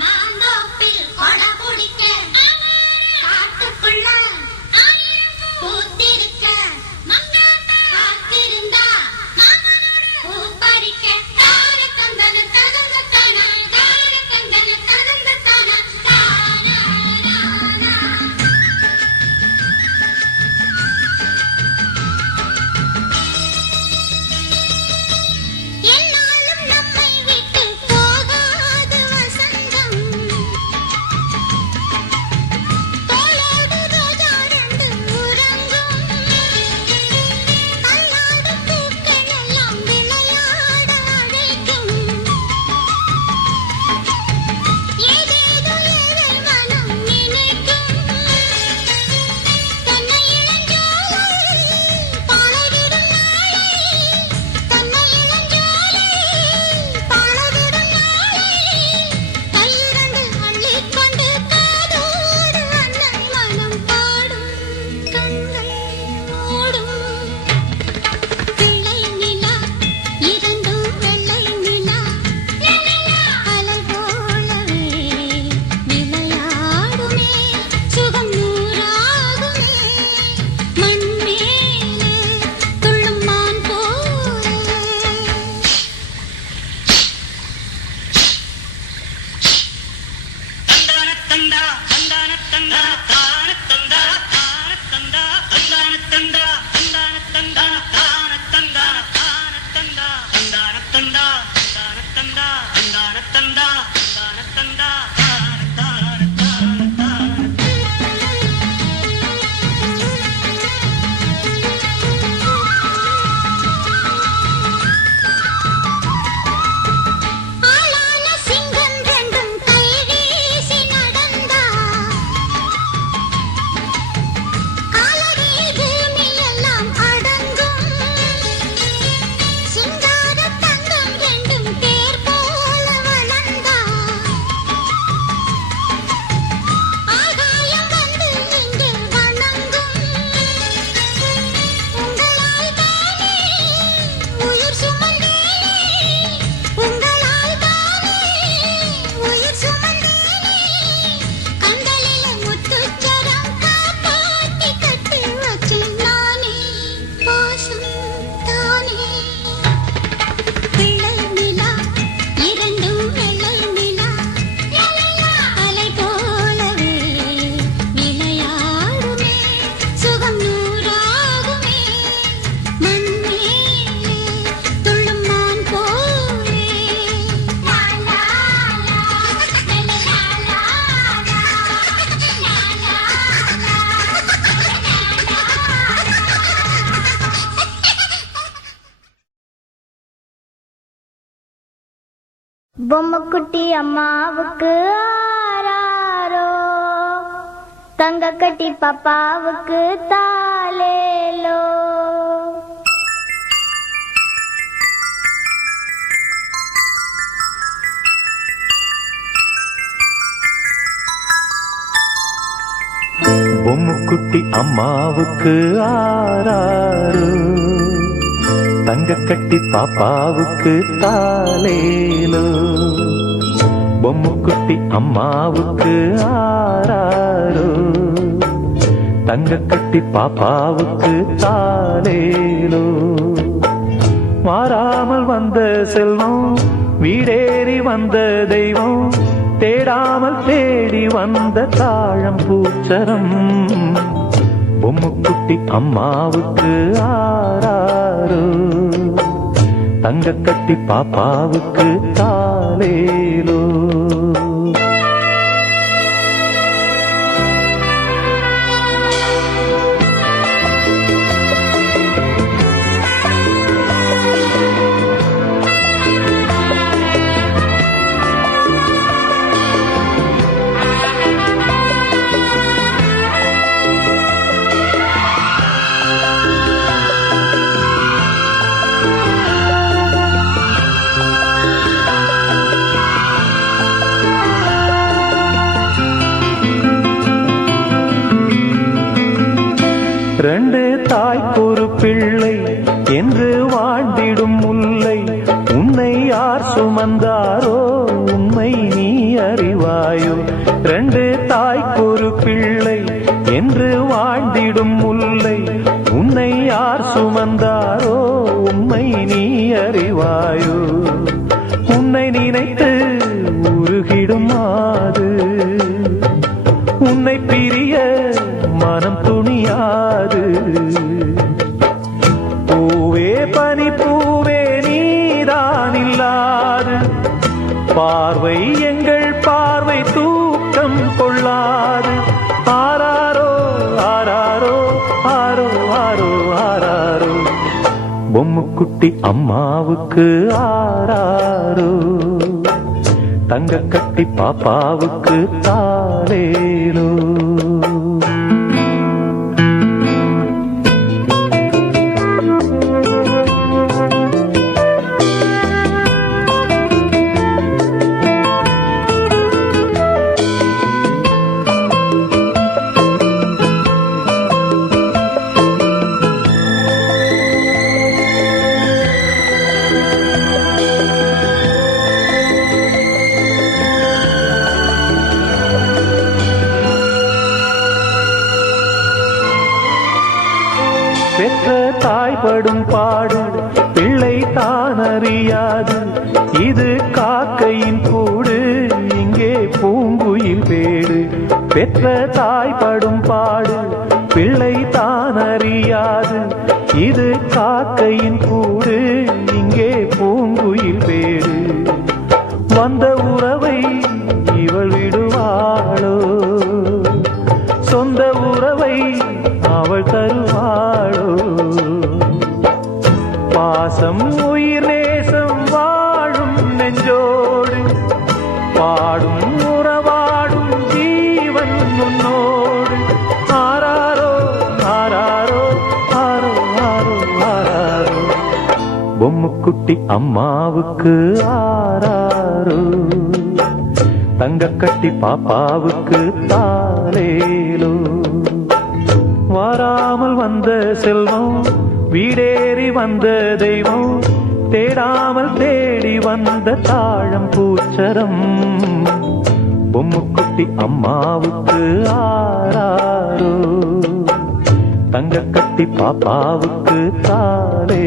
மாந்தோப்பில் கொட பிடிக்க காட்டுக்குள்ள பூத்திருக்க காத்திருந்தா பூ பறிக்க தார கந்தன ததந்த தானா தார கந்தன ததந்த தானா தானா என்னாலும் நம்மை விட்டு போகாது வசந்தம் தோளோடு ரோஜா ரெண்டு உறங்கும் கல்லாடு பூக்கள் எல்லாம் விளையாட அழைக்கும் ஏதேதோ ஏழல் மனம் நினைக்கும் தன்னை இளஞ்சோலை பாழகிடும் நாளை தன்னை இளஞ்சோலை பாழகிடும் நாளை கையிரண்டு அள்ளிக்கொண்டு காதோடு அண்ணன் மனம் பாடும் கண்கள் மூடும் பிள்ளை நிலா இரண்டும் வெள்ளை நிலா அலை போலவே விளையாடுமே சுகம் நூறாகுமே மண் மேலே துள்ளும் மான் போலே தந்தான தந்தா தான தந்தா தான தந்தா தந்தான தந்தா தந்தான தந்தா தான தந்தா தான தந்தா தந்தான தந்தா தந்தான தந்தா தந்தான தந்தா தந்தான தந்தா தான தான தான தான ஆளான சிங்கம் ரெண்டும் கை வீசி நடந்தா காலடியில் பூமி எல்லாம் அடங்கும் சிங்கார தங்கம் ரெண்டும் தேர் போல வளர்ந்தா ஆகாயம் வந்து இங்கு வணங்கும் உங்களால் தானே உயிர் சுமந்தேனே உங்களால் தானே உயிர் சுமந்தேனே கண்களில முத்துச்சரம் காப்பாத்தி கட்டி வச்சேன் நானே பாசம் தானே பிள்ளை நிலா இரண்டும் வெள்ளை நிலா அலை போலவே விளையாடுமே சுகம் நூறாகுமே மண் மேலே துள்ளும் மான் போலே லா லா லா லா லா பொம்மைக்குட்டி அம்மாவுக்கு ஆராரோ தங்க கட்டி பாப்பாவுக்கு தாலேலோ பொம்முக்குட்டி அம்மாவுக்கு ஆராரு தங்க கட்டி பாப்பாவுக்கு தாலேலோ பொம்முக்குட்டி அம்மாவுக்கு ஆராரு தங்க கட்டி பாப்பாவுக்கு தாலேலோ மாறாமல் வந்த செல்வம் வீடேறி வந்த தெய்வம் தேடாமல் தேடி வந்த தாழம் பூச்சரம் பொம்முக்குட்டி அம்மாவுக்கு ஆராரோ தங்க கட்டி பாப்பாவுக்கு தாலேலோ வாழ்ந்திடும் முல்லை உன்னை யார் சுமந்தாரோ உம்மை நீ அறிவாயோ உன்னை நினைத்து உருகிடும் மாது உன்னை பிரிய மனம் துணியாது பூவே பனி பூவே நீதான் இல்லாது பார்வை எங்கள் பார்வை தூக்கம் கொள்ளாது ஆராரோ ஆராரோ ஆரோ ஆரோ ஆராரோ பொம்முக்குட்டி அம்மாவுக்கு ஆராரோ தங்க கட்டி பாப்பாவுக்கு தாலேலோ பெற்ற தாய்படும் பாடு பிள்ளை தான் அறியாது இது காக்கையின் கூடு இங்கே பூங்குயில் பேடு பெற்ற தாய்படும் பாடு பிள்ளை தான் அறியாது இது காக்கையின் கூடு இங்கே பூங்குயில் பேடு வந்த உறவை இவள் விடுவாளோ சொந்த உறவை அவள் தருவாளோ பாசம் உயிர் நேசம் வாழும் நெஞ்சோடு பாடும் உறவாடும் ஜீவன் உன்னோடு ஆராரோ ஆராரோ ஆரோ ஆரோ ஆராரோ பொம்முக்குட்டி அம்மாவுக்கு ஆராரோ தங்க கட்டி பாப்பாவுக்கு தாலேலோ வாராமல் வந்த செல்வம் வீடேறி வந்த தெய்வம் தேடாமல் தேடி வந்த தாழம் பூச்சரம் பொம்முக்குட்டி அம்மாவுக்கு ஆராரோ தங்க கட்டி பாப்பாவுக்கு தாலே